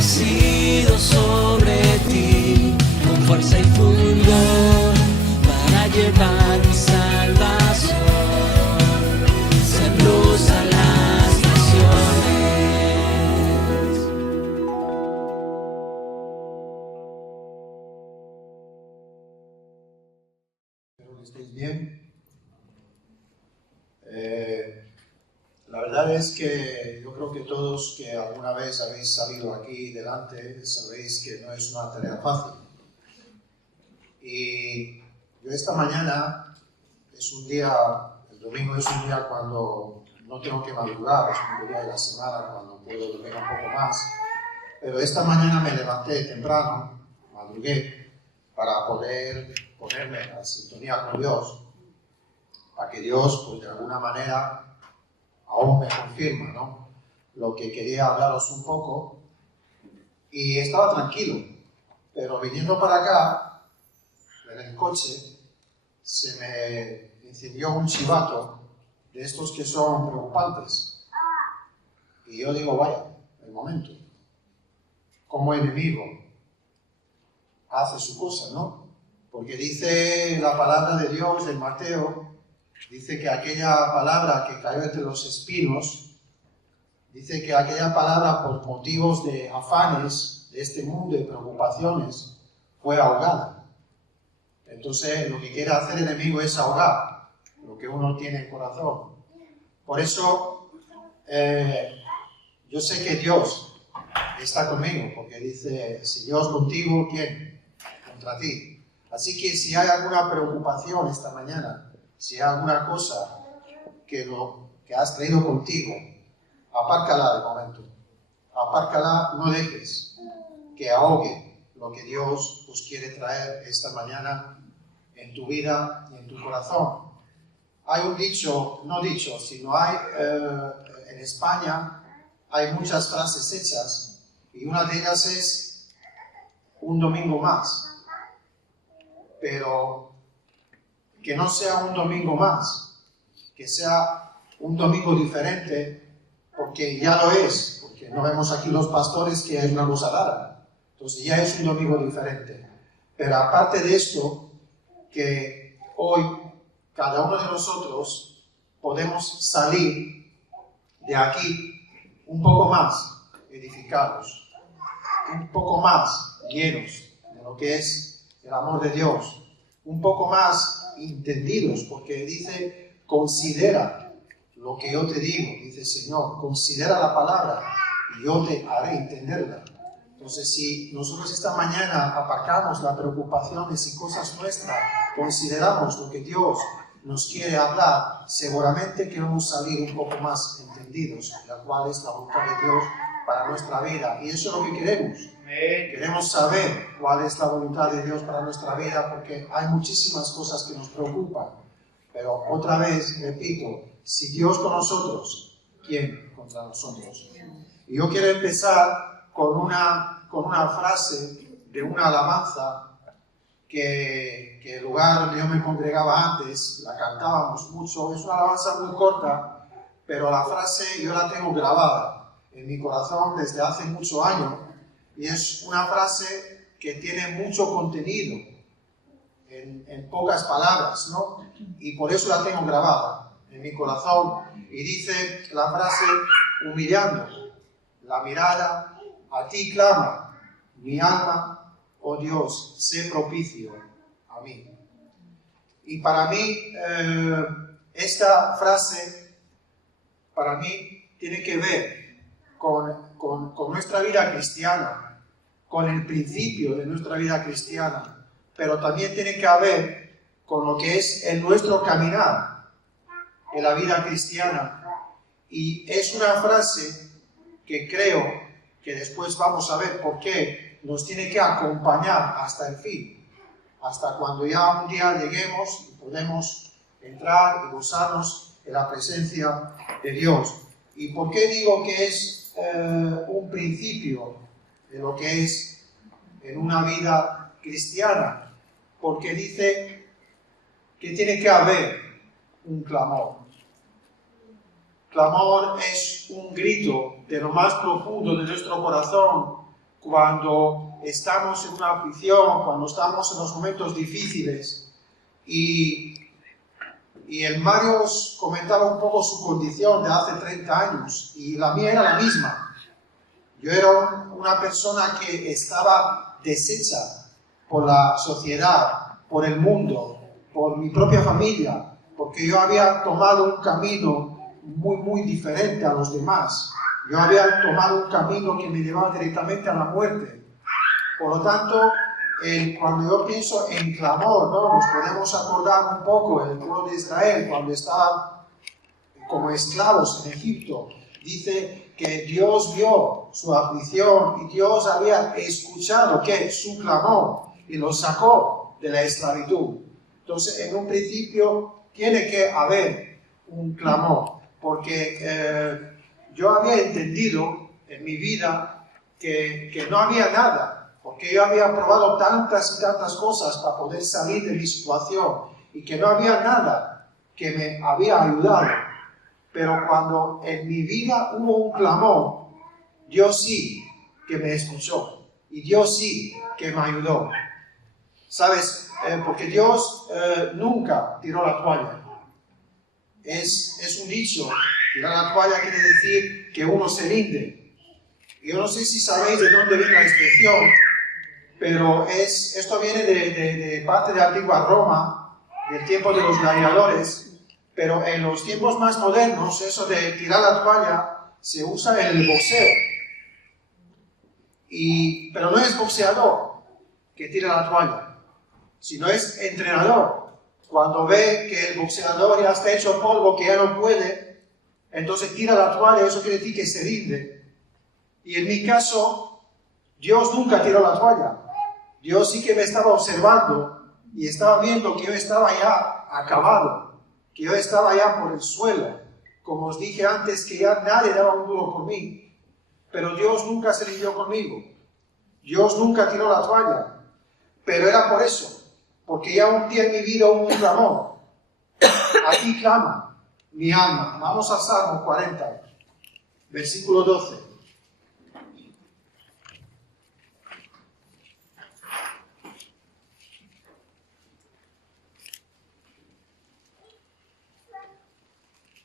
nacido sobre ti, con fuerza y fulgor, para llevar mi salvación, ser luz a las naciones. Espero que estéis bien. La verdad es que yo creo que todos que alguna vez habéis salido aquí delante sabéis que no es una tarea fácil. Y yo esta mañana es un día, el domingo es un día cuando no tengo que madrugar, es un día de la semana cuando puedo dormir un poco más. Pero esta mañana me levanté temprano, madrugué, para poder ponerme en sintonía con Dios, para que Dios, pues de alguna manera, aún me confirma, ¿no?, lo que quería hablaros un poco. Y estaba tranquilo, pero viniendo para acá, en el coche, se me encendió un chivato de estos que son preocupantes. Y yo digo, vaya, el momento. Como enemigo hace su cosa, ¿no? Porque dice la palabra de Dios en Mateo, dice que aquella palabra que cayó entre los espinos, dice que aquella palabra por motivos de afanes de este mundo, de preocupaciones, fue ahogada. Entonces lo que quiere hacer el enemigo es ahogar lo que uno tiene en el corazón. Por eso yo sé que Dios está conmigo, porque dice, si Dios contigo, ¿quién? Contra ti. Así que si hay alguna preocupación esta mañana, si hay alguna cosa que has traído contigo, apárcala de momento. Apárcala, no dejes que ahogue lo que Dios os quiere traer esta mañana en tu vida y en tu corazón. Hay un dicho, no dicho, sino hay en España hay muchas frases hechas y una de ellas es un domingo más. Pero que no sea un domingo más, que sea un domingo diferente, porque ya lo es, porque no vemos aquí los pastores que es una gozadera, entonces ya es un domingo diferente. Pero aparte de esto, que hoy cada uno de nosotros podemos salir de aquí un poco más edificados, un poco más llenos de lo que es el amor de Dios, un poco más entendidos, porque dice, considera lo que yo te digo, dice Señor, considera la palabra y yo te haré entenderla. Entonces, si nosotros esta mañana aparcamos las preocupaciones y cosas nuestras, consideramos lo que Dios nos quiere hablar, seguramente que vamos a salir un poco más entendidos de la cual es la voluntad de Dios para nuestra vida. Y eso es lo que queremos. Queremos saber cuál es la voluntad de Dios para nuestra vida, porque hay muchísimas cosas que nos preocupan. Pero otra vez, repito, si Dios con nosotros, ¿quién contra nosotros? Y yo quiero empezar con una frase de una alabanza que el lugar donde yo me congregaba antes, la cantábamos mucho. Es una alabanza muy corta, pero la frase yo la tengo grabada en mi corazón desde hace muchos años. Y es una frase que tiene mucho contenido en pocas palabras, ¿no? Y por eso la tengo grabada en mi corazón. Y dice la frase, humillando la mirada, a ti clama mi alma, oh Dios, sé propicio a mí. Y para mí, esta frase, para mí, tiene que ver con nuestra vida cristiana, con el principio de nuestra vida cristiana, pero también tiene que ver con lo que es el nuestro caminar en la vida cristiana. Y es una frase que creo que después vamos a ver por qué nos tiene que acompañar hasta el fin, hasta cuando ya un día lleguemos y podemos entrar y gozarnos en la presencia de Dios. ¿Y por qué digo que es un principio de lo que es en una vida cristiana? Porque dice que tiene que haber un clamor. Clamor es un grito de lo más profundo de nuestro corazón cuando estamos en una aflicción, cuando estamos en los momentos difíciles. Y el Mario comentaba un poco su condición de hace 30 años, y la mía era la misma. Yo era una persona que estaba deshecha por la sociedad, por el mundo, por mi propia familia, porque yo había tomado un camino muy diferente a los demás. Yo había tomado un camino que me llevaba directamente a la muerte. Por lo tanto, cuando yo pienso en clamor, ¿no? Nos podemos acordar un poco del pueblo de Israel cuando estaban como esclavos en Egipto. Dice que Dios vio su aflicción y Dios había escuchado que su clamor y lo sacó de la esclavitud. Entonces, en un principio tiene que haber un clamor, porque yo había entendido en mi vida que no había nada, porque yo había probado tantas y tantas cosas para poder salir de mi situación y que no había nada que me había ayudado. Pero cuando en mi vida hubo un clamor, Dios sí que me escuchó y Dios sí que me ayudó. ¿Sabes? Porque Dios nunca tiró la toalla. Es un dicho, tirar la toalla quiere decir que uno se rinde. Yo no sé si sabéis de dónde viene la expresión, pero esto viene de parte de la antigua Roma, del tiempo de los gladiadores, pero en los tiempos más modernos, eso de tirar la toalla se usa en el boxeo. Pero no es boxeador que tira la toalla, sino es entrenador. Cuando ve que el boxeador ya está hecho polvo, que ya no puede, entonces tira la toalla, eso quiere decir que se rinde. Y en mi caso, Dios nunca tiró la toalla. Dios sí que me estaba observando y estaba viendo que yo estaba ya acabado, que yo estaba ya por el suelo. Como os dije antes, que ya nadie daba un duro por mí. Pero Dios nunca se rindió conmigo. Dios nunca tiró la toalla. Pero era por eso, porque ya un día en mi vida hubo un clamor. A ti clama mi alma. Vamos a Salmo 40, versículo 12.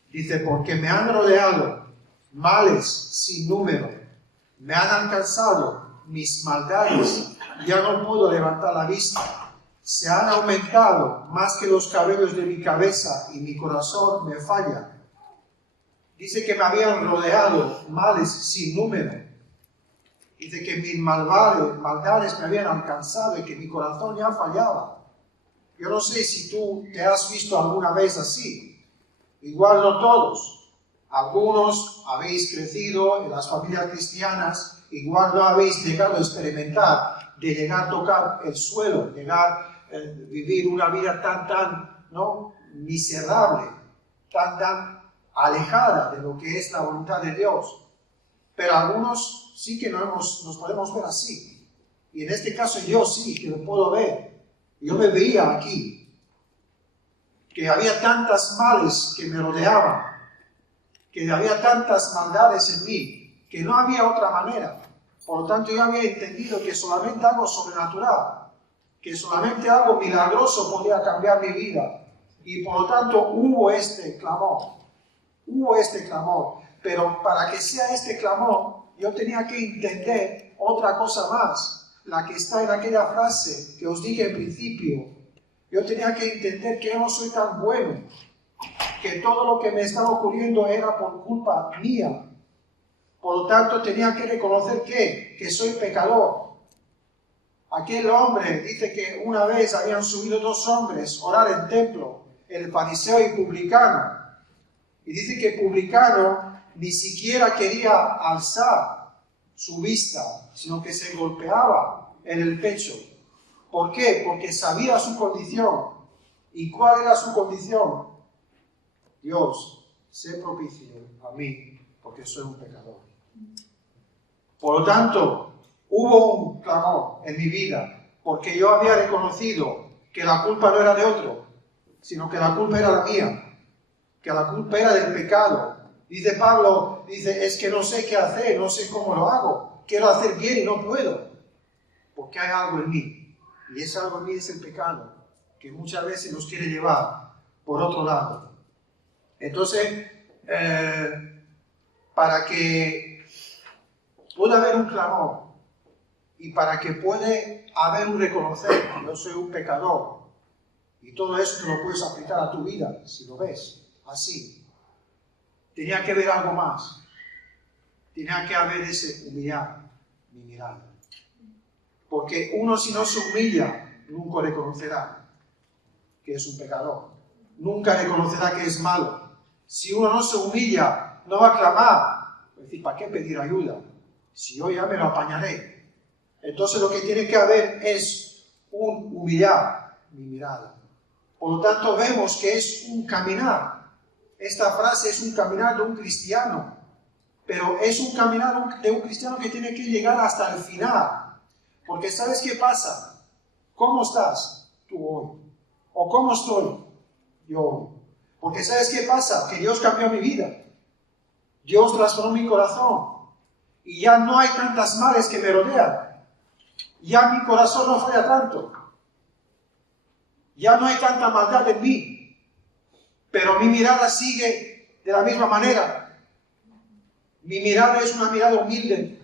Dice, porque me han rodeado males sin número, me han alcanzado mis maldades, ya no puedo levantar la vista. Se han aumentado más que los cabellos de mi cabeza y mi corazón me falla. Dice que me habían rodeado males sin número. Dice que mis maldades me habían alcanzado y que mi corazón ya fallaba. Yo no sé si tú te has visto alguna vez así. Igual no todos. Algunos habéis crecido en las familias cristianas, igual no habéis llegado a experimentar de llegar a tocar el suelo, llegar a vivir una vida tan miserable, tan alejada de lo que es la voluntad de Dios. Pero algunos sí que nos podemos ver así. Y en este caso yo sí que lo puedo ver. Yo me veía aquí, que había tantas males que me rodeaban, que había tantas maldades en mí, que no había otra manera. Por lo tanto, yo había entendido que solamente algo sobrenatural, que solamente algo milagroso podía cambiar mi vida. Y por lo tanto, hubo este clamor. Pero para que sea este clamor, yo tenía que entender otra cosa más, la que está en aquella frase que os dije en principio. Yo tenía que entender que yo no soy tan bueno, que todo lo que me estaba ocurriendo era por culpa mía. Por lo tanto, tenía que reconocer que soy pecador. Aquel hombre dice que una vez habían subido 2 hombres a orar en el templo, el fariseo y publicano. Y dice que publicano ni siquiera quería alzar su vista, sino que se golpeaba en el pecho. ¿Por qué? Porque sabía su condición. ¿Y cuál era su condición? Dios, sé propicio a mí, porque soy un pecador. Por lo tanto, hubo un clamor en mi vida, porque yo había reconocido que la culpa no era de otro, sino que la culpa era la mía, que la culpa era del pecado. Dice Pablo, es que no sé qué hacer, no sé cómo lo hago. quiero hacer bien y no puedo, porque hay algo en mí. Y ese algo en mí es el pecado, que muchas veces nos quiere llevar por otro lado. Entonces, para que pueda haber un clamor y para que pueda haber un reconocer que yo soy un pecador, y todo eso te lo puedes aplicar a tu vida, si lo ves así, tenía que haber algo más. Tenía que haber ese humillar mi mirada. Porque uno, si no se humilla, nunca reconocerá que es un pecador. Nunca reconocerá que es malo. Si uno no se humilla, no va a clamar. Es decir, ¿para qué pedir ayuda? Si yo ya me lo apañaré. Entonces lo que tiene que haber es un humillar mi mirada. Por lo tanto, vemos que es un caminar. Esta frase es un caminar de un cristiano. Pero es un caminar de un cristiano que tiene que llegar hasta el final. Porque ¿sabes qué pasa? ¿Cómo estás tú hoy? ¿O cómo estoy yo hoy? Porque ¿sabes qué pasa? Que Dios cambió mi vida. Dios transformó mi corazón. Y ya no hay tantas males que me rodean. Ya mi corazón no falla tanto. Ya no hay tanta maldad en mí. Pero mi mirada sigue de la misma manera. Mi mirada es una mirada humilde.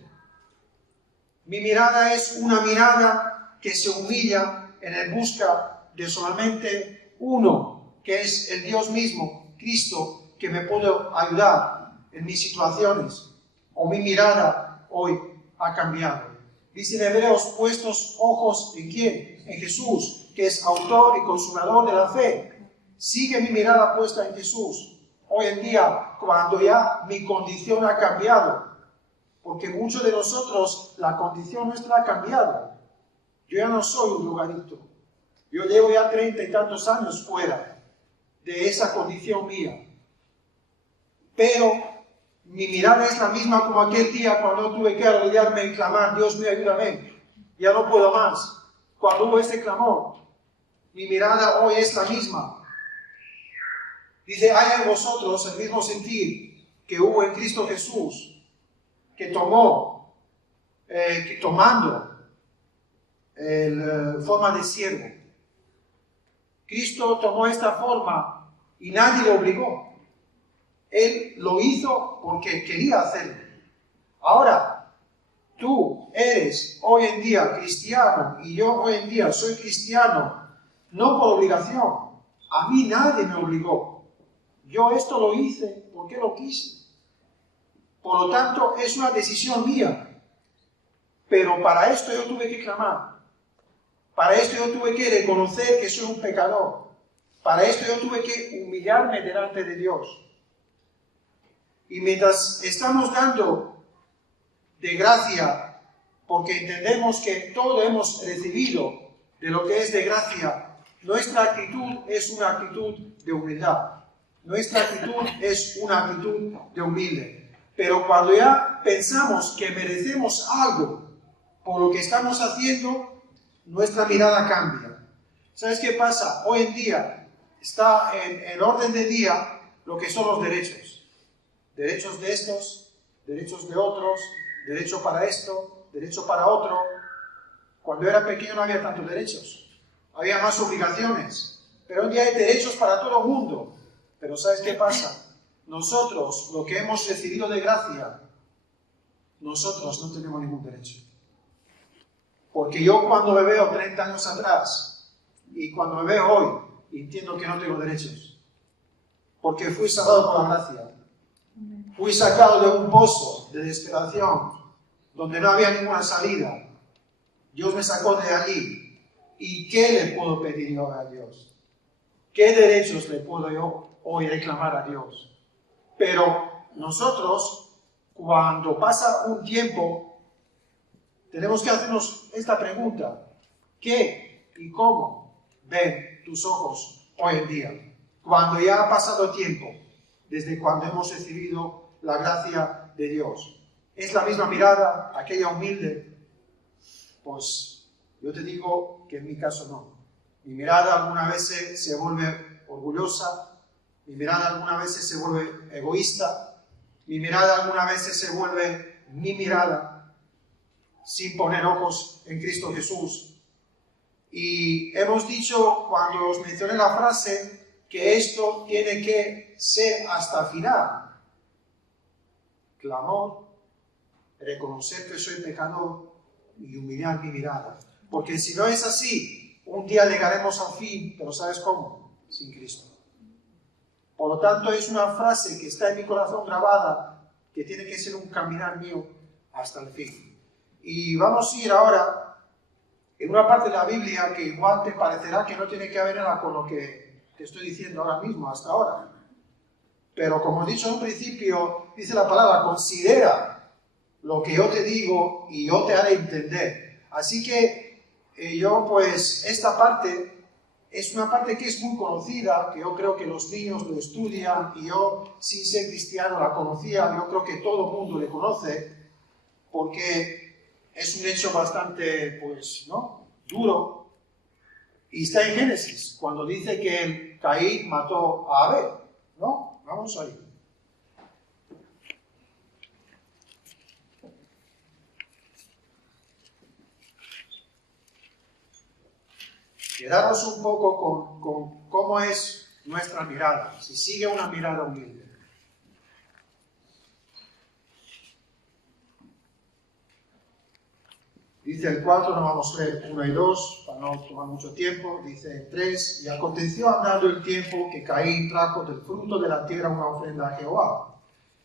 Mi mirada es una mirada que se humilla en el busca de solamente uno, que es el Dios mismo, Cristo, que me puede ayudar en mis situaciones. O mi mirada hoy ha cambiado. Dice en Hebreos, puestos ojos ¿en quién? En Jesús, que es autor y consumador de la fe. Sigue mi mirada puesta en Jesús. Hoy en día, cuando ya mi condición ha cambiado, porque muchos de nosotros, la condición nuestra ha cambiado. Yo ya no soy un drogadicto. Yo llevo ya 30 y tantos años fuera de esa condición mía. Pero mi mirada es la misma como aquel día cuando tuve que arrodillarme y clamar, Dios mío, ayúdame. Ya no puedo más. Cuando hubo ese clamor, mi mirada hoy es la misma. Dice, hay en vosotros el mismo sentir que hubo en Cristo Jesús, que tomando forma de siervo. Cristo tomó esta forma y nadie le obligó. Él lo hizo porque quería hacerlo. Ahora, tú eres hoy en día cristiano y yo hoy en día soy cristiano, no por obligación. A mí nadie me obligó. Yo esto lo hice porque lo quise. Por lo tanto, es una decisión mía. Pero para esto yo tuve que clamar. Para esto yo tuve que reconocer que soy un pecador. Para esto yo tuve que humillarme delante de Dios. Y mientras estamos dando de gracia, porque entendemos que todo hemos recibido de lo que es de gracia, nuestra actitud es una actitud de humildad. Nuestra actitud es una actitud de humilde. Pero cuando ya pensamos que merecemos algo por lo que estamos haciendo, nuestra mirada cambia. ¿Sabes qué pasa? Hoy en día está en orden de día lo que son los derechos. Derechos de estos, derechos de otros, derecho para esto, derecho para otro. Cuando era pequeño no había tantos derechos. Había más obligaciones. Pero hoy en día hay derechos para todo el mundo. Pero ¿sabes qué pasa? Nosotros, lo que hemos recibido de gracia, nosotros no tenemos ningún derecho. Porque yo cuando me veo 30 años atrás y cuando me veo hoy, entiendo que no tengo derechos. Porque fui salvado por la gracia. Fui sacado de un pozo de desesperación donde no había ninguna salida. Dios me sacó de allí. ¿Y qué le puedo pedir yo a Dios? ¿Qué derechos le puedo yo hoy reclamar a Dios? Pero nosotros, cuando pasa un tiempo, tenemos que hacernos esta pregunta. ¿Qué y cómo ven tus ojos hoy en día? Cuando ya ha pasado tiempo, desde cuando hemos recibido la gracia de Dios. ¿Es la misma mirada, aquella humilde? Pues yo te digo que en mi caso no. Mi mirada algunas veces se vuelve orgullosa, mi mirada algunas veces se vuelve egoísta, mi mirada algunas veces se vuelve mi mirada. sin poner ojos en Cristo Jesús. Y hemos dicho, cuando os mencioné la frase, que esto tiene que ser hasta el final. Clamor, reconocer que soy pecador y humillar mi mirada. Porque si no es así, un día llegaremos al fin, pero ¿sabes cómo? Sin Cristo. Por lo tanto, es una frase que está en mi corazón grabada, que tiene que ser un caminar mío hasta el fin. Y vamos a ir ahora en una parte de la Biblia que igual te parecerá que no tiene que ver nada con lo que te estoy diciendo ahora mismo, hasta ahora. Pero como os he dicho en un principio, dice la palabra, considera lo que yo te digo y yo te haré entender. Así que esta parte es una parte que es muy conocida, que yo creo que los niños lo estudian, y yo, sin ser cristiano, la conocía. Yo creo que todo el mundo le conoce, porque es un hecho bastante, duro. Y está en Génesis, cuando dice que Caín mató a Abel, ¿no? Vamos ahí. Quedaros un poco con cómo es nuestra mirada, si sigue una mirada humilde. Dice el 4, no vamos a leer 1 y 2, para no tomar mucho tiempo. Dice el 3, y aconteció andando el tiempo que Caín trajo del fruto de la tierra una ofrenda a Jehová.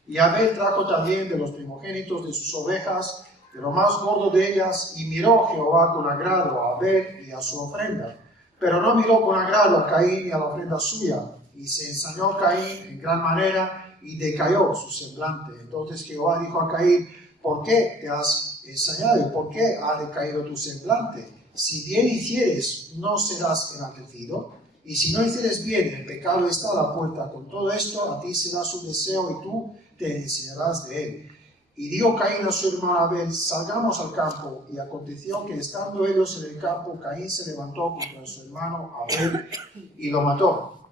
Y Abel trajo también de los primogénitos de sus ovejas, de lo más gordo de ellas, y miró Jehová con agrado a Abel y a su ofrenda. Pero no miró con agrado a Caín y a la ofrenda suya, y se ensañó Caín en gran manera, y decayó su semblante. Entonces Jehová dijo a Caín, ¿por qué te has ensañado y por qué ha decaído tu semblante? Si bien hicieres, no serás enaltecido, y si no hicieres bien, el pecado está a la puerta. Con todo esto, a ti será su deseo, y tú te enseñarás de él. Y dijo Caín a su hermano Abel, salgamos al campo. Y aconteció que estando ellos en el campo, Caín se levantó contra su hermano Abel y lo mató.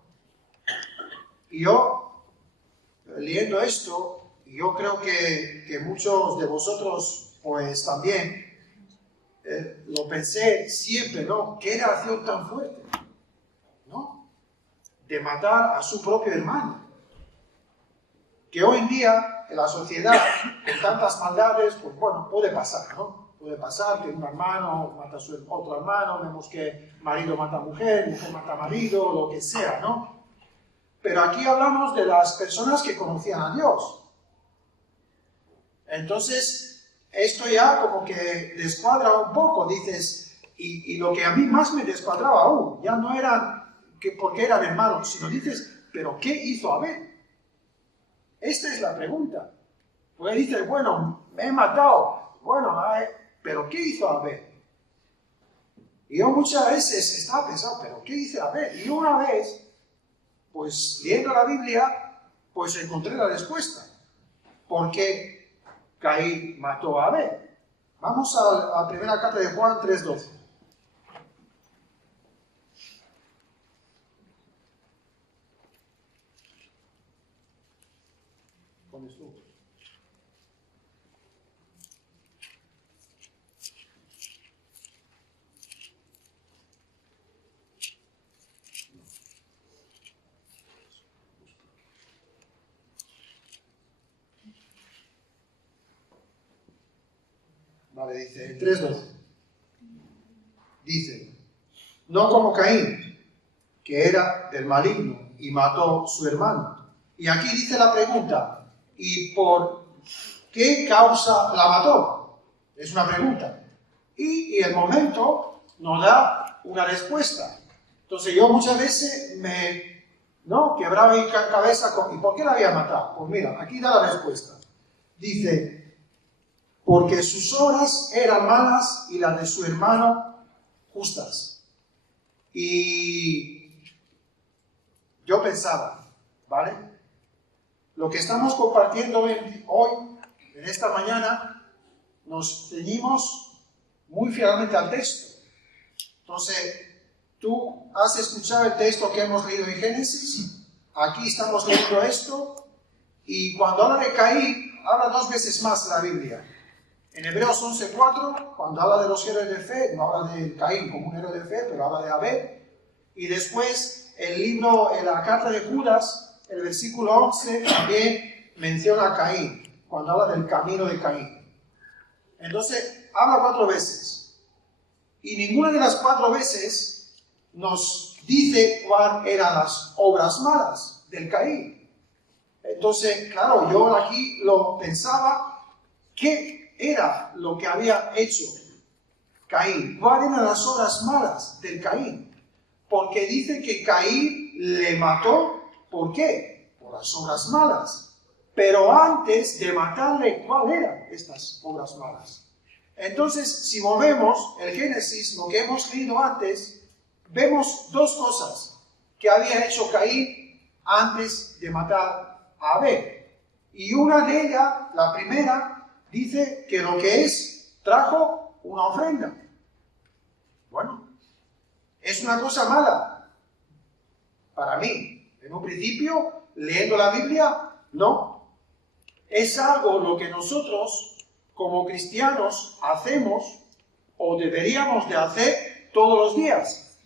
Y yo, leyendo esto, yo creo que muchos de vosotros, pues también, lo pensé siempre, ¿no? ¿Qué relación tan fuerte, ¿no? De matar a su propio hermano. Que hoy en día, en la sociedad, con tantas maldades, pues bueno, puede pasar, ¿no? Puede pasar que un hermano mata a su otro hermano, vemos que marido mata a mujer, mujer mata a marido, lo que sea, ¿no? Pero aquí hablamos de las personas que conocían a Dios. Entonces, esto ya como que descuadra un poco, dices, y lo que a mí más me descuadraba aún, ya no era que porque eran hermanos, sino dices, ¿pero qué hizo Abel? Esta es la pregunta. Porque dices, bueno, me he matado, bueno, pero ¿qué hizo Abel? Y yo muchas veces estaba pensando, ¿pero qué hizo Abel? Y una vez, pues leyendo la Biblia, pues encontré la respuesta. ¿Por qué Caín mató a Abel? Vamos a la primera carta de Juan 3:12. ¿Pones tú? Vale, dice 3:12. Dice, no como Caín, que era del maligno y mató a su hermano. Y aquí dice la pregunta, ¿y por qué causa la mató? Es una pregunta. Y el momento nos da una respuesta. Entonces yo muchas veces quebraba mi cabeza con, ¿y por qué la había matado? Pues mira, aquí da la respuesta. Dice, porque sus obras eran malas y las de su hermano justas. Y yo pensaba, ¿vale? Lo que estamos compartiendo hoy, en esta mañana, nos ceñimos muy fielmente al texto. Entonces, tú has escuchado el texto que hemos leído en Génesis, aquí estamos leyendo esto, y cuando habla de Caín, habla 2 veces más en la Biblia. En Hebreos 11:4, cuando habla de los héroes de fe, no habla de Caín como un héroe de fe, pero habla de Abel. Y después en la carta de Judas, el versículo 11 también menciona a Caín, cuando habla del camino de Caín. Entonces, habla 4 veces. Y ninguna de las 4 veces nos dice cuáles eran las obras malas del Caín. Entonces, claro, yo aquí lo pensaba, ¿qué era lo que había hecho Caín? ¿Cuáles eran las obras malas del Caín? Porque dice que Caín le mató, ¿por qué? Por las obras malas. Pero antes de matarle, ¿cuáles eran estas obras malas? Entonces, si volvemos el Génesis, lo que hemos leído antes, vemos 2 cosas que había hecho Caín antes de matar a Abel. Y una de ellas, la primera, dice que lo que es, trajo una ofrenda. Bueno, ¿es una cosa mala? Para mí, en un principio, leyendo la Biblia, no. Es algo lo que nosotros, como cristianos, hacemos o deberíamos de hacer todos los días.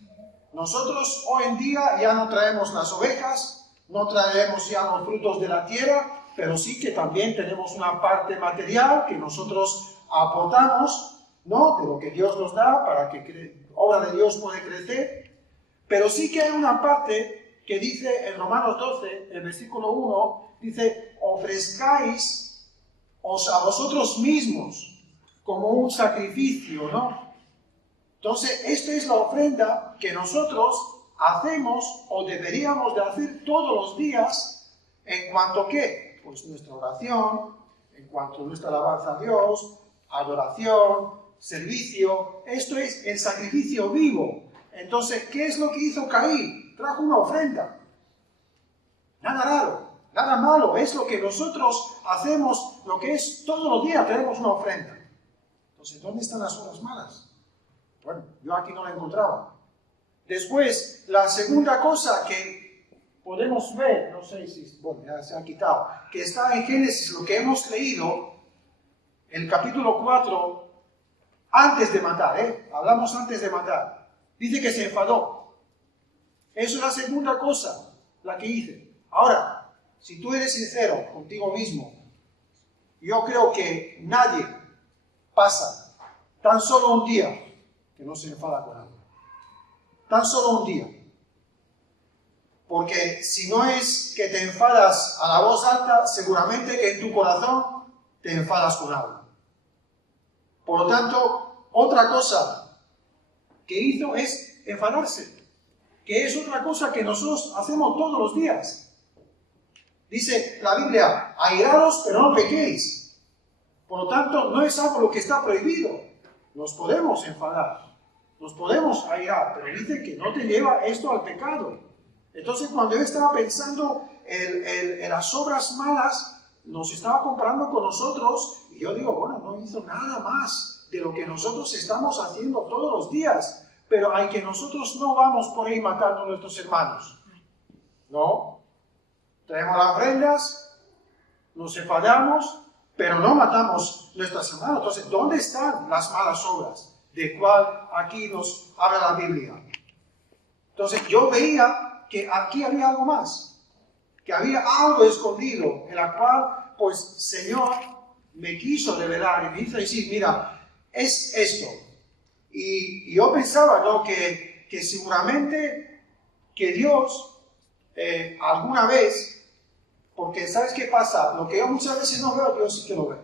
Nosotros hoy en día ya no traemos las ovejas, no traemos ya los frutos de la tierra, pero sí que también tenemos una parte material que nosotros aportamos, ¿no? De lo que Dios nos da para que obra de Dios puede crecer. Pero sí que hay una parte que dice en Romanos 12, el versículo 1, dice, ofrezcáis a vosotros mismos como un sacrificio, ¿no? Entonces, esta es la ofrenda que nosotros hacemos o deberíamos de hacer todos los días en cuanto a ¿qué? Pues nuestra oración, en cuanto a nuestra alabanza a Dios, adoración, servicio. Esto es el sacrificio vivo. Entonces, ¿qué es lo que hizo Caín? Trajo una ofrenda. Nada raro, nada malo. Es lo que nosotros hacemos, lo que es todos los días tenemos una ofrenda. Entonces, ¿dónde están las obras malas? Bueno, yo aquí no la encontraba. Después, la segunda cosa que podemos ver, no sé si, bueno, ya se ha quitado, que está en Génesis, lo que hemos leído, el capítulo 4, antes de matar, hablamos antes de matar. Dice que se enfadó. Eso es la segunda cosa, la que hice. Ahora, si tú eres sincero contigo mismo, yo creo que nadie pasa tan solo un día que no se enfada con algo. Tan solo un día. Porque si no es que te enfadas a la voz alta, seguramente que en tu corazón te enfadas con algo. Por lo tanto, otra cosa que hizo es enfadarse, que es otra cosa que nosotros hacemos todos los días. Dice la Biblia, airaos pero no pequéis. Por lo tanto, no es algo lo que está prohibido. Nos podemos enfadar, nos podemos airar, pero dice que no te lleva esto al pecado. Entonces, cuando yo estaba pensando en las obras malas, nos estaba comparando con nosotros, y yo digo, bueno, no hizo nada más de lo que nosotros estamos haciendo todos los días, pero hay que nosotros no vamos por ahí matando a nuestros hermanos. No. Traemos las ofrendas, nos enfadamos, pero no matamos nuestras hermanas. Entonces, ¿dónde están las malas obras? De cual aquí nos habla la Biblia. Entonces, yo veía que aquí había algo más, que había algo escondido, en la cual, pues, Señor me quiso revelar y me hizo decir, mira, es esto. Y yo pensaba, ¿no?, que seguramente que Dios alguna vez, porque ¿sabes qué pasa? Lo que yo muchas veces no veo, Dios sí que lo ve.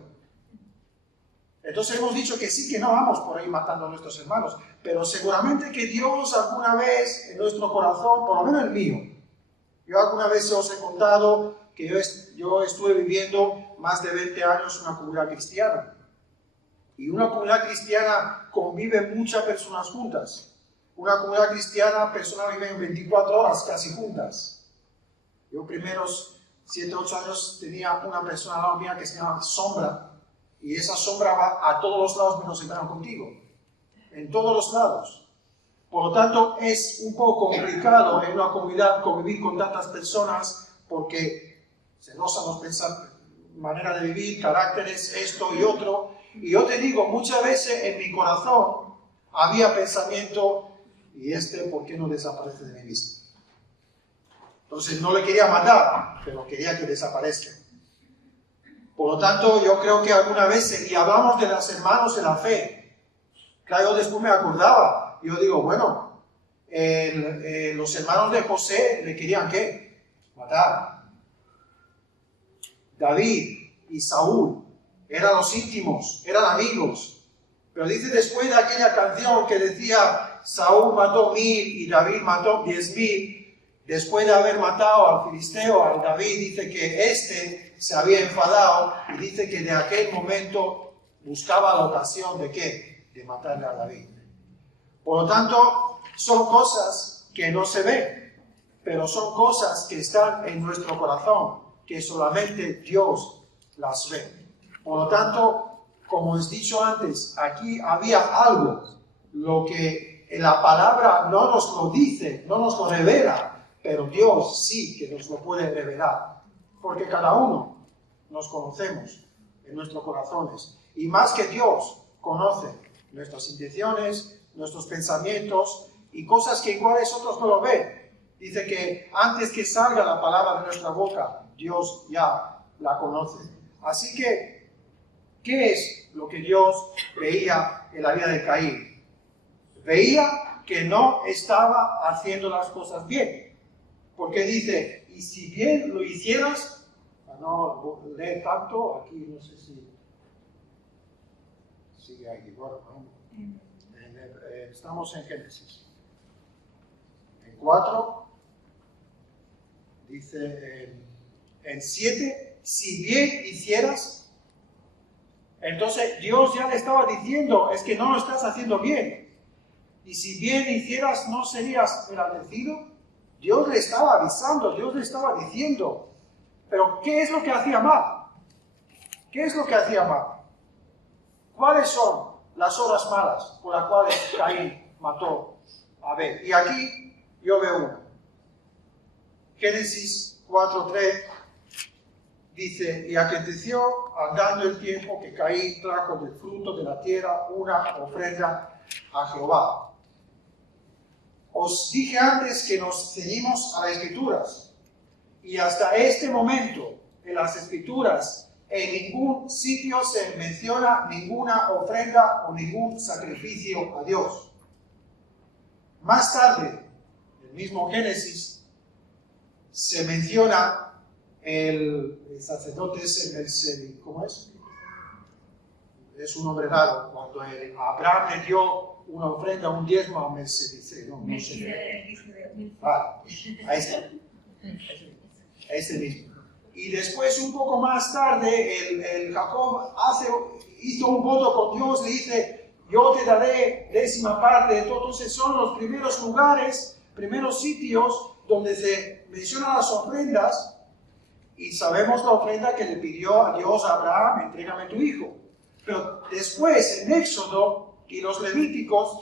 Entonces hemos dicho que sí, que no vamos por ahí matando a nuestros hermanos, pero seguramente que Dios alguna vez en nuestro corazón, por lo menos el mío, yo alguna vez os he contado que yo estuve viviendo más de 20 años en una comunidad cristiana. Y una comunidad cristiana convive muchas personas juntas. Una comunidad cristiana, personas viven 24 horas casi juntas. Yo primeros 7, 8 años tenía una persona al lado mía que se llama Sombra. Y esa sombra va a todos los lados menos se contigo. En todos los lados. Por lo tanto, es un poco complicado en una comunidad convivir con tantas personas porque se notan los manera de vivir, caracteres, esto y otro. Y yo te digo, muchas veces en mi corazón había pensamiento, ¿y por qué no desaparece de mi vista? Entonces no le quería matar, pero quería que desaparezca. Por lo tanto, yo creo que algunas veces, y hablamos de los hermanos en la fe, claro, yo después me acordaba, yo digo, bueno, los hermanos de José le querían ¿qué? Matar. David y Saúl eran los íntimos, eran amigos. Pero dice después de aquella canción que decía, Saúl mató 1000 y David mató 10,000, después de haber matado al filisteo, al David, dice que se había enfadado y dice que de aquel momento buscaba la ocasión de ¿qué? De matarle a David. Por lo tanto, son cosas que no se ven, pero son cosas que están en nuestro corazón, que solamente Dios las ve. Por lo tanto, como os he dicho antes, aquí había algo, lo que en la palabra no nos lo dice, no nos lo revela, pero Dios sí que nos lo puede revelar, porque cada uno nos conocemos en nuestros corazones, y más que Dios conoce nuestras intenciones, nuestros pensamientos, y cosas que iguales otros no lo ven. Dice que antes que salga la palabra de nuestra boca, Dios ya la conoce. Así que, ¿qué es lo que Dios veía en la vida de Caín? Veía que no estaba haciendo las cosas bien. Porque dice, y si bien lo hicieras, para no leer tanto, aquí no sé si sigue aquí, bueno, estamos en Génesis. En 4, dice en 7, si bien hicieras, entonces Dios ya le estaba diciendo, es que no lo estás haciendo bien. Y si bien hicieras, ¿no serías enaltecido? Dios le estaba avisando, Dios le estaba diciendo. Pero ¿qué es lo que hacía mal? ¿Qué es lo que hacía mal? ¿Cuáles son las obras malas por las cuales Caín mató a Abel? Y aquí yo veo una. Génesis 4:3 dice, y aconteció andando el tiempo que Caín trajo del fruto de la tierra una ofrenda a Jehová. Os dije antes que nos ceñimos a las Escrituras, y hasta este momento en las Escrituras en ningún sitio se menciona ninguna ofrenda o ningún sacrificio a Dios. Más tarde, en el mismo Génesis, se menciona el sacerdote ¿cómo es? Es un nombre raro, cuando Abraham le dio una ofrenda, un diezmo a Melquisedec, no sé. Vale, ahí está. Ese mismo. Y después, un poco más tarde, el Jacob hizo un voto con Dios, le dice, yo te daré 10ª parte de todo. Entonces son los primeros lugares, primeros sitios donde se mencionan las ofrendas, y sabemos la ofrenda que le pidió a Dios a Abraham, entrégame tu hijo. Pero después, en Éxodo y los Levíticos,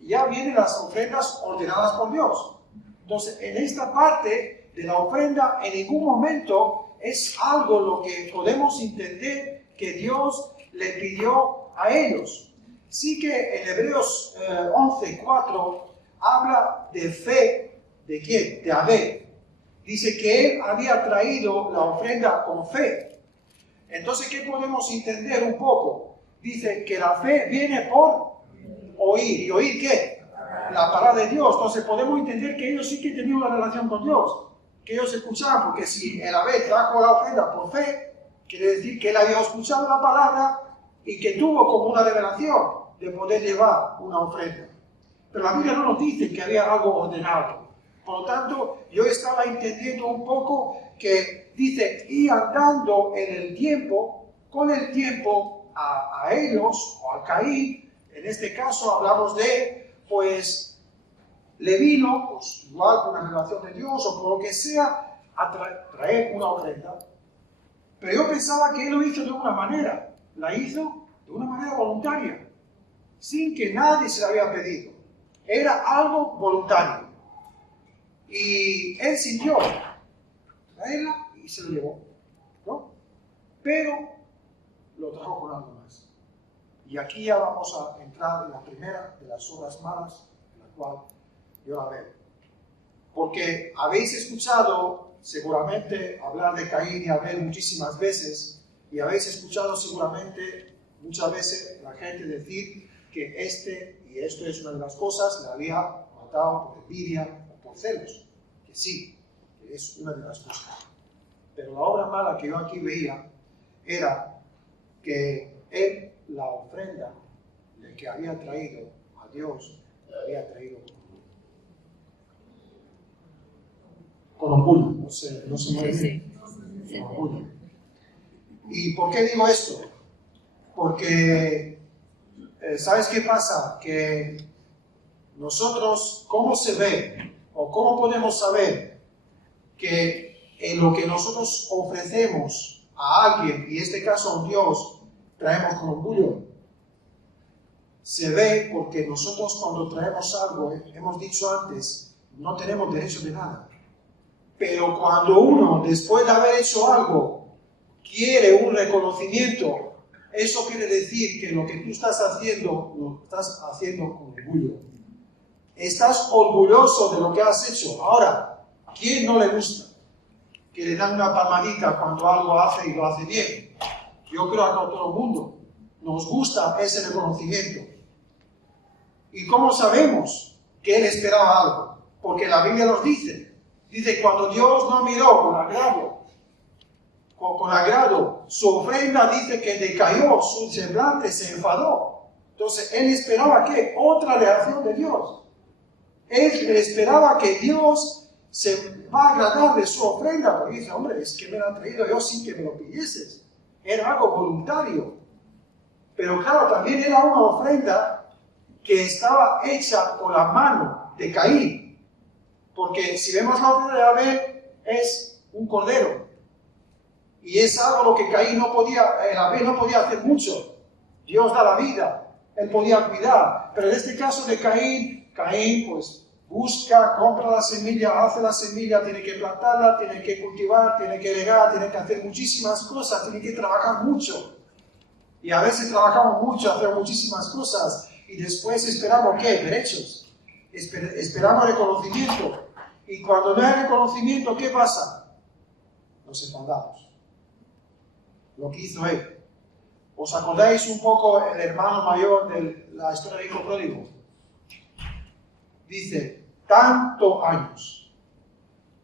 ya vienen las ofrendas ordenadas por Dios. Entonces, en esta parte de la ofrenda, en ningún momento es algo lo que podemos entender que Dios le pidió a ellos. Sí que en Hebreos 11:4 habla de fe, ¿de quién? De Abel. Dice que él había traído la ofrenda con fe. Entonces, ¿qué podemos entender un poco? Dice que la fe viene por oír. ¿Y oír qué? La palabra de Dios. Entonces, podemos entender que ellos sí que tenían una relación con Dios. Que ellos escuchaban, porque si el Abel trajo la ofrenda por fe, quiere decir que él había escuchado la palabra y que tuvo como una revelación de poder llevar una ofrenda. Pero la Biblia no nos dice que había algo ordenado. Por lo tanto, yo estaba entendiendo un poco que dice, y andando en el tiempo, con el tiempo a ellos, o a Caín, en este caso hablamos de, pues, le vino, pues igual por una relación de Dios o por lo que sea, a traer una ofrenda. Pero yo pensaba que él lo hizo de una manera, la hizo de una manera voluntaria, sin que nadie se la había pedido. Era algo voluntario. Y él sintió traerla y se lo llevó, ¿no? Pero lo trajo con algo más. Y aquí ya vamos a entrar en la primera de las obras malas, en la cual yo la veo. Porque habéis escuchado seguramente hablar de Caín y Abel muchísimas veces, y habéis escuchado seguramente muchas veces la gente decir que y esto es una de las cosas, le había matado por envidia o por celos. Que sí, que es una de las cosas. Pero la obra mala que yo aquí veía era que él, la ofrenda de que había traído a Dios, la había traído con orgullo. No se mueve bien. Con orgullo. ¿Y por qué digo esto? Porque, ¿sabes qué pasa? Que nosotros, ¿cómo se ve o cómo podemos saber que en lo que nosotros ofrecemos a alguien, y en este caso a Dios, traemos con orgullo? Se ve porque nosotros cuando traemos algo, hemos dicho antes, no tenemos derecho de nada. Pero cuando uno, después de haber hecho algo, quiere un reconocimiento, eso quiere decir que lo que tú estás haciendo, lo estás haciendo con orgullo. Estás orgulloso de lo que has hecho. Ahora, ¿quién no le gusta que le dan una palmadita cuando algo hace y lo hace bien? Yo creo que a todo el mundo nos gusta ese reconocimiento. ¿Y cómo sabemos que él esperaba algo? Porque la Biblia nos dice cuando Dios no miró con agrado su ofrenda, dice que decayó, su semblante se enfadó. Entonces él esperaba que otra reacción de Dios. Él esperaba que Dios se va a agradar de su ofrenda, porque dice, hombre, es que me lo han traído yo sin que me lo pidieses. Era algo voluntario. Pero claro, también era una ofrenda que estaba hecha con la mano de Caín. Porque si vemos la ofrenda de Abel, es un cordero. Y es algo lo que Abel no podía hacer mucho. Dios da la vida, él podía cuidar. Pero en este caso de Caín pues busca, compra la semilla, hace la semilla, tiene que plantarla, tiene que cultivar, tiene que regar, tiene que hacer muchísimas cosas, tiene que trabajar mucho. Y a veces trabajamos mucho, hacemos muchísimas cosas y después esperamos ¿qué? Derechos. Esperamos reconocimiento. Y cuando no hay reconocimiento, ¿qué pasa? Nos enfadamos. Lo que hizo él. ¿Os acordáis un poco el hermano mayor de la historia del hijo pródigo? Dice, tantos años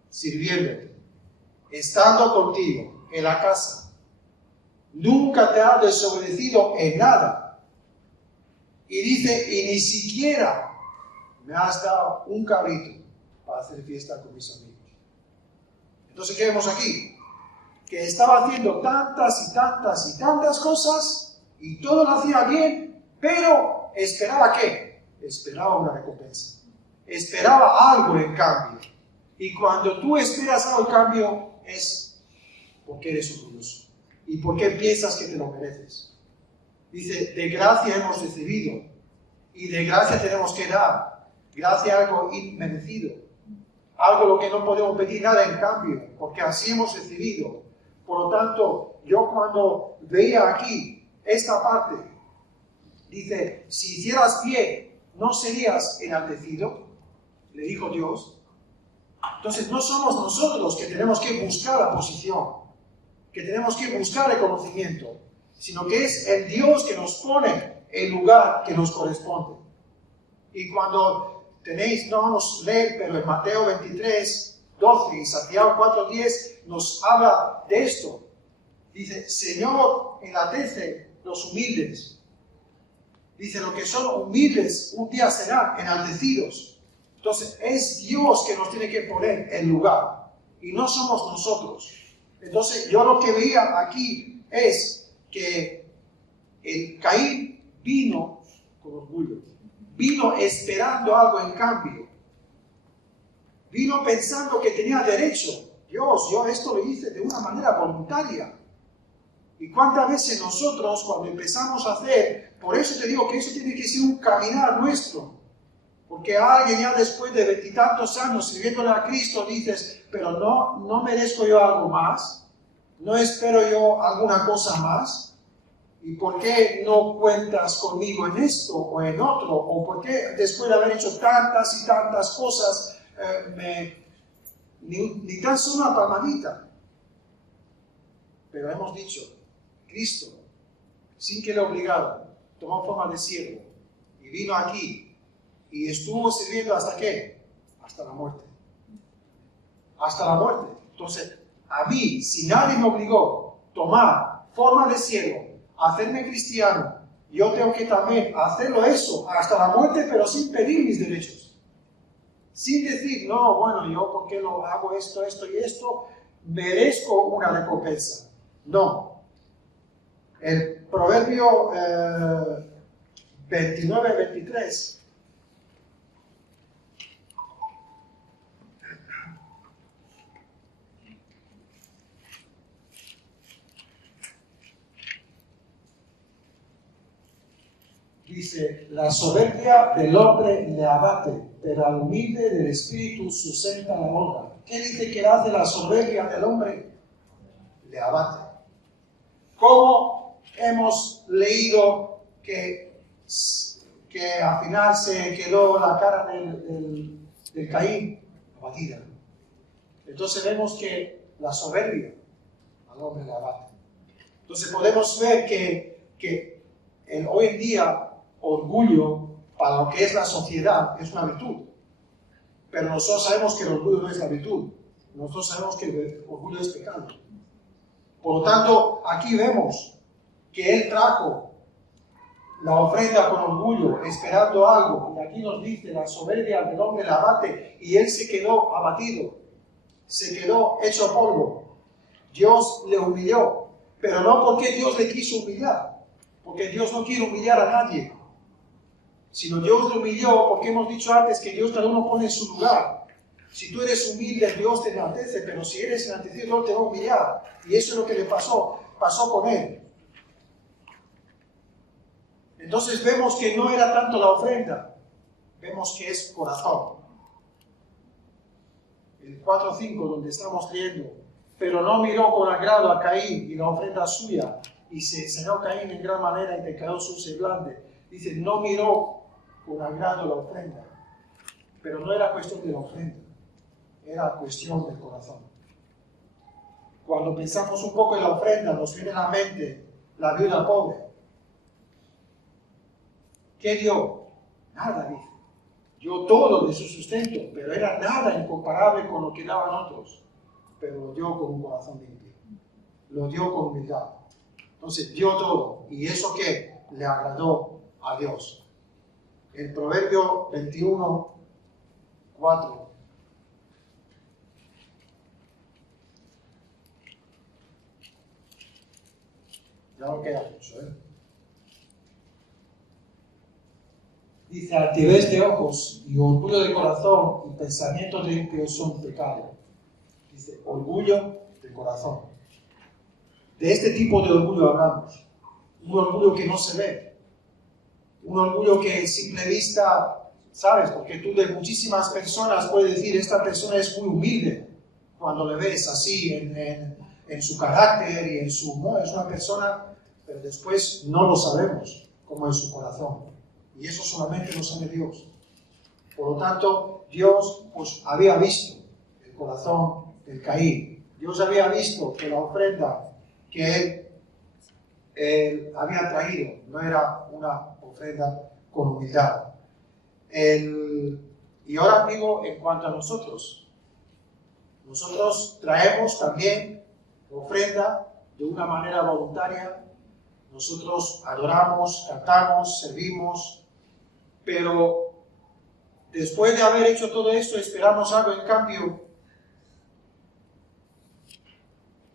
sirviéndote, estando contigo en la casa, nunca te ha desobedecido en nada. Y dice, y ni siquiera me has dado un cabrito para hacer fiesta con mis amigos. Entonces, ¿qué vemos aquí? Que estaba haciendo tantas cosas y todo lo hacía bien, pero esperaba ¿qué? Esperaba una recompensa. Esperaba algo en cambio. Y cuando tú esperas algo en cambio es porque eres orgulloso y porque piensas que te lo mereces. Dice, de gracia hemos recibido y de gracia tenemos que dar. Gracia algo inmerecido. Algo lo que no podemos pedir nada en cambio, porque así hemos recibido. Por lo tanto, yo cuando veía aquí esta parte, dice, si hicieras bien, ¿no serías enaltecido? Le dijo Dios. Entonces no somos nosotros que tenemos que buscar la posición, que tenemos que buscar reconocimiento, sino que es el Dios que nos pone el lugar que nos corresponde. Y cuando tenéis, no vamos a leer, pero en Mateo 23, 12 y Santiago 4, 10 nos habla de esto. Dice, Señor, enaltece los humildes. Dice, los que son humildes un día serán enaltecidos. Entonces, es Dios que nos tiene que poner en lugar y no somos nosotros. Entonces, yo lo que veía aquí es que el Caín vino con orgullo. Vino esperando algo en cambio. Vino pensando que tenía derecho. Dios, yo esto lo hice de una manera voluntaria. Y cuántas veces nosotros, cuando empezamos a hacer, por eso te digo que eso tiene que ser un caminar nuestro. Porque alguien ya después de 20 y tantos años sirviéndole a Cristo dices, pero no merezco yo algo más. No espero yo alguna cosa más. ¿Y por qué no cuentas conmigo en esto o en otro? ¿O por qué después de haber hecho tantas y tantas cosas, ni tan solo una palmadita? Pero hemos dicho, Cristo, sin que le obligaran, tomó forma de siervo y vino aquí y estuvo sirviendo ¿hasta qué? Hasta la muerte. Hasta la muerte. Entonces, a mí, si nadie me obligó a tomar forma de siervo, a hacerme cristiano, yo tengo que también hacerlo eso hasta la muerte, pero sin pedir mis derechos. Sin decir, no, bueno, yo porque lo hago esto y esto, merezco una recompensa. No. El Proverbio 29-23 dice, la soberbia del hombre le abate, pero al humilde del espíritu sustenta la honra. ¿Qué dice que hace la soberbia del hombre? Le abate. ¿Cómo hemos leído que al final se quedó la cara del Caín? Abatida. Entonces vemos que la soberbia al hombre le abate. Entonces podemos ver que hoy en día orgullo para lo que es la sociedad es una virtud. Pero nosotros sabemos que el orgullo no es la virtud. Nosotros sabemos que el orgullo es pecado. Por lo tanto, aquí vemos que Él trajo la ofrenda con orgullo, esperando algo. Y aquí nos dice, la soberbia del hombre la abate, y Él se quedó abatido, se quedó hecho polvo. Dios le humilló, pero no porque Dios le quiso humillar, porque Dios no quiere humillar a nadie, sino Dios le humilló porque hemos dicho antes que Dios cada uno pone en su lugar. Si tú eres humilde, Dios te enaltece, pero si eres enaltecido, Dios te va a humillar. Y eso es lo que le pasó con Él. Entonces vemos que no era tanto la ofrenda, vemos que es corazón. El 4:5, donde estamos leyendo, pero no miró con agrado a Caín y la ofrenda suya, y se cenó Caín en gran manera y declaró su semblante. Dice, no miró con agrado la ofrenda, pero no era cuestión de la ofrenda, era cuestión del corazón. Cuando pensamos un poco en la ofrenda, nos viene a la mente la viuda pobre. ¿Qué dio? Nada, dice. Dio todo de su sustento, pero era nada incomparable con lo que daban otros. Pero lo dio con un corazón limpio. Lo dio con humildad. Entonces dio todo. ¿Y eso qué? Le agradó a Dios. El Proverbio 21:4. Ya no queda mucho, Dice, altivez de ojos y orgullo de corazón y pensamientos de impíos son pecado. Dice, orgullo de corazón. De este tipo de orgullo hablamos. Un orgullo que no se ve. Un orgullo que en simple vista, ¿sabes? Porque tú de muchísimas personas puedes decir, esta persona es muy humilde. Cuando le ves así en su carácter y en su... No, es una persona, pero después no lo sabemos cómo es su corazón. Y eso solamente lo sabe Dios. Por lo tanto, Dios pues había visto el corazón del Caín. Dios había visto que la ofrenda que él había traído no era una ofrenda con humildad. Y ahora digo, en cuanto a nosotros traemos también ofrenda de una manera voluntaria. Nosotros adoramos, cantamos, servimos, pero después de haber hecho todo esto, esperamos algo en cambio.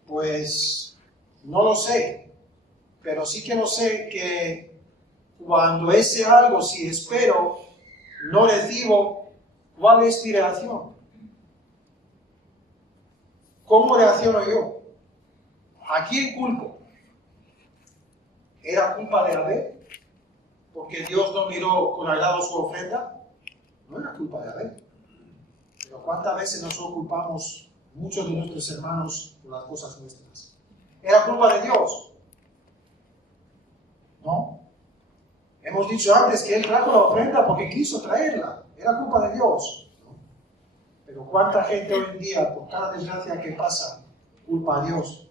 Pues no lo sé, pero sí que lo sé que cuando ese algo, si espero, no recibo, ¿cuál es mi reacción? ¿Cómo reacciono yo? ¿A quién culpo? ¿Era culpa de Abel? Porque Dios no miró con agrado su ofrenda. No era culpa de Abel. Pero ¿cuántas veces nosotros culpamos muchos de nuestros hermanos por las cosas nuestras? Era culpa de Dios. ¿no? Hemos dicho antes que Él trajo la ofrenda porque quiso traerla. Era culpa de Dios, ¿no? Pero ¿cuánta gente hoy en día, por cada desgracia que pasa, culpa a Dios?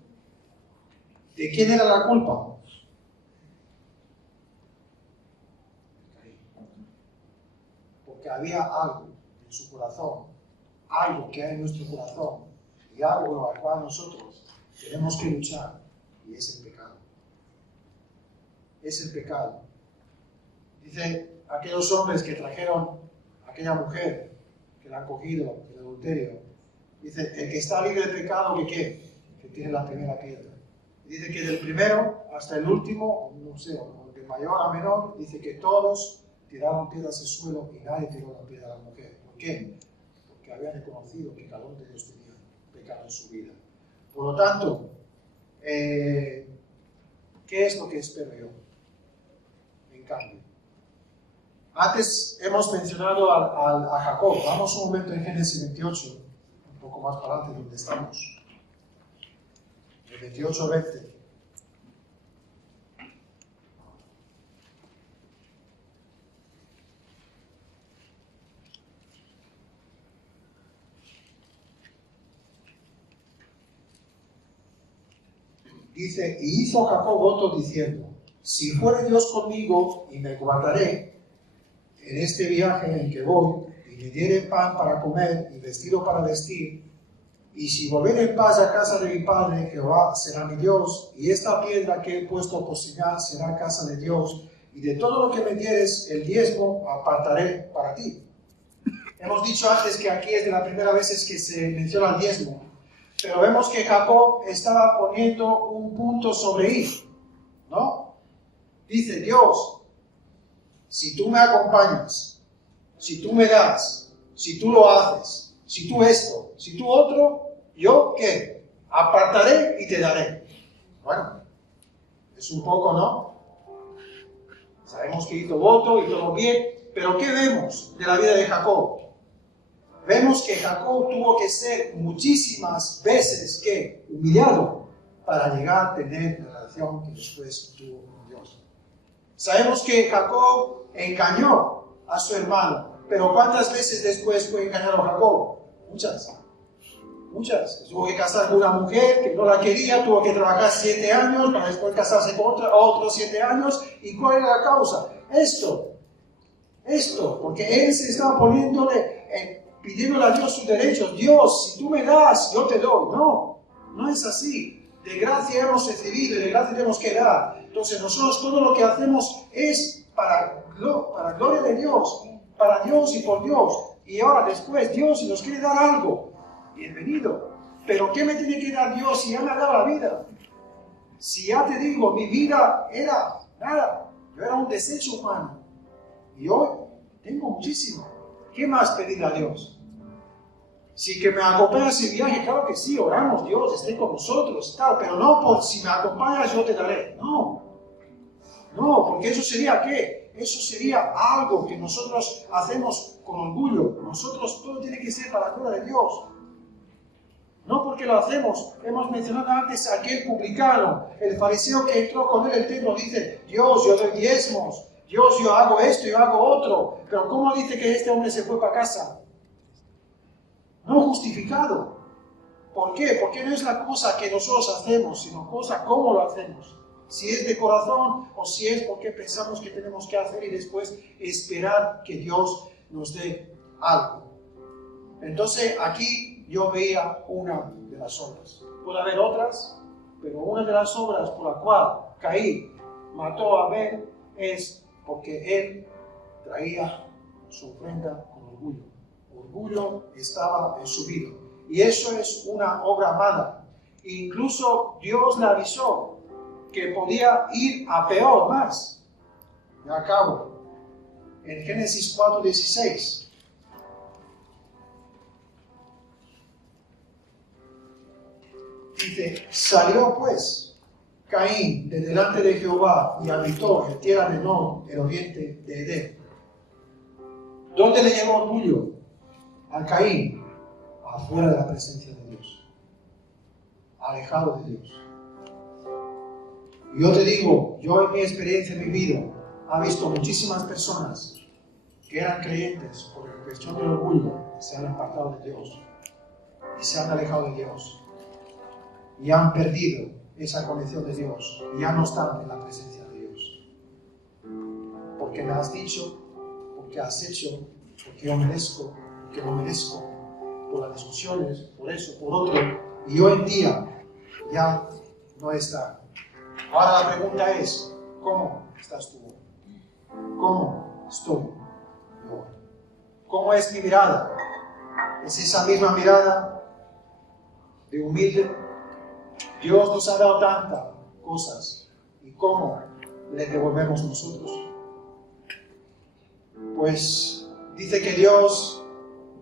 ¿De quién era la culpa? Porque había algo en su corazón, algo que hay en nuestro corazón, y algo al cual nosotros tenemos que luchar, y es el pecado. Es el pecado. Dice, aquellos hombres que trajeron a aquella mujer, que la han cogido del adulterio, dice, el que está libre de pecado, ¿qué? Que tiene la primera piedra. Dice que del primero hasta el último, no sé, de mayor a menor, dice que todos tiraron piedras al suelo y nadie tiró la piedra a la mujer. ¿Por qué? Porque había reconocido que cada uno de ellos tenía pecado en su vida. Por lo tanto, ¿qué es lo que espero yo? En cambio, antes hemos mencionado a Jacob. Vamos un momento en Génesis 28, un poco más para adelante donde estamos. El 28:20. Dice, y hizo Jacob voto diciendo, si fuere Dios conmigo y me guardaré en este viaje en que voy, y me diere pan para comer y vestido para vestir, y si volveré en paz a casa de mi padre, Jehová será mi Dios, y esta piedra que he puesto por señal será casa de Dios, y de todo lo que me dieres, el diezmo apartaré para ti. Hemos dicho antes que aquí es de la primera vez que se menciona el diezmo, pero vemos que Jacob estaba poniendo un punto sobre I, ¿no? Dice, Dios, si tú me acompañas, si tú me das, si tú lo haces, si tú esto, si tú otro, ¿yo qué? Apartaré y te daré. Bueno, es un poco, ¿no? Sabemos que hizo voto y todo bien, pero ¿qué vemos de la vida de Jacob? Vemos que Jacob tuvo que ser muchísimas veces que humillado para llegar a tener la relación que después tuvo con Dios. Sabemos que Jacob engañó a su hermano, pero ¿cuántas veces después fue engañado Jacob? Muchas. Tuvo que casar con una mujer que no la quería, tuvo que trabajar 7 años para después casarse con otros 7 años. ¿Y cuál era la causa? Esto, porque él se estaba pidiéndole a Dios sus derechos. Dios, si tú me das, yo te doy. No es así. De gracia hemos recibido y de gracia tenemos que dar. Entonces nosotros todo lo que hacemos es para gloria de Dios, para Dios y por Dios. Y ahora después Dios, si nos quiere dar algo, bienvenido. Pero ¿qué me tiene que dar Dios si ya me ha dado la vida? Si ya te digo, mi vida era nada. Yo era un desecho humano. Y hoy tengo muchísimo. ¿Qué más pedirle a Dios? Si que me acompañas en viaje, claro que sí, oramos, Dios, esté con nosotros, tal, pero no por si me acompañas yo te daré. No, porque eso sería ¿qué? Eso sería algo que nosotros hacemos con orgullo. Nosotros todo tiene que ser para la gloria de Dios. No porque lo hacemos. Hemos mencionado antes a aquel publicano, el fariseo que entró con él el templo, dice, Dios, yo doy diezmos, Dios, yo hago esto, yo hago otro. Pero ¿cómo dice que este hombre se fue para casa? No justificado. ¿Por qué? Porque no es la cosa que nosotros hacemos, sino cosa cómo lo hacemos. Si es de corazón o si es porque pensamos que tenemos que hacer y después esperar que Dios nos dé algo. Entonces aquí yo veía una de las obras. Puede haber otras, pero una de las obras por la cual Caín mató a Abel es porque él traía su ofrenda con orgullo. Orgullo estaba en su vida. Y eso es una obra mala. Incluso Dios le avisó que podía ir a peor más. Ya acabo. En Génesis 4:16. Dice, salió pues Caín de delante de Jehová y habitó en tierra de Nod, el oriente de Edén. ¿Dónde le llevó orgullo? A Caín, afuera de la presencia de Dios, alejado de Dios. Yo te digo, yo en mi experiencia, en mi vida, he visto muchísimas personas que eran creyentes por cuestión del orgullo, se han apartado de Dios y se han alejado de Dios y han perdido esa conexión de Dios y ya no están en la presencia de Dios. Porque me has dicho, porque has hecho, porque yo merezco, porque no merezco, por las discusiones, por eso, por otro, y hoy en día ya no está. Ahora la pregunta es, ¿cómo estás tú? ¿Cómo estoy yo? ¿Cómo es mi mirada? ¿Es esa misma mirada de humilde? Dios nos ha dado tantas cosas, ¿y cómo le devolvemos nosotros? Pues dice que Dios,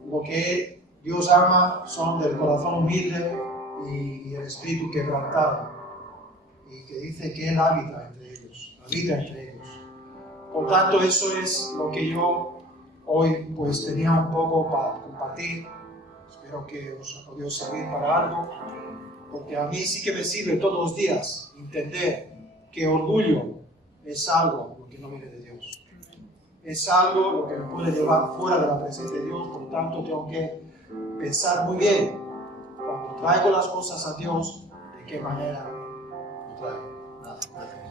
lo que Dios ama son del corazón humilde y el espíritu quebrantado, y que dice que Él habita entre ellos. Por tanto, eso es lo que yo hoy pues tenía un poco para compartir. Espero que os ha podido servir para algo, porque a mí sí que me sirve todos los días entender que orgullo es algo lo que no viene de Dios. Es algo lo que me puede llevar fuera de la presencia de Dios. Por tanto, tengo que pensar muy bien cuando traigo las cosas a Dios, de qué manera lo traigo. Nada.